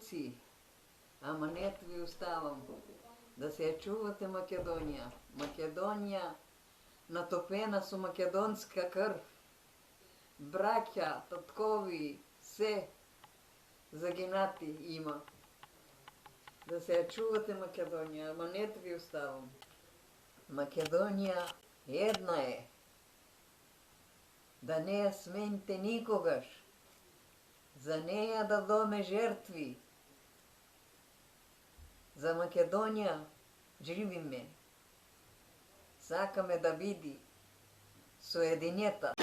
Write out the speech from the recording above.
руци, ама нет ви оставам. Да се ја чувате Македонија. Македонија натопена со македонска крв. Браќа, таткови, се загинати има. Да се ја чувате Македонија, ама нет ви оставам. Македонија една е. Да не ја смените никогаш. За неја да доме жертви. За Македонија живиме. Сакаме да биди соединета.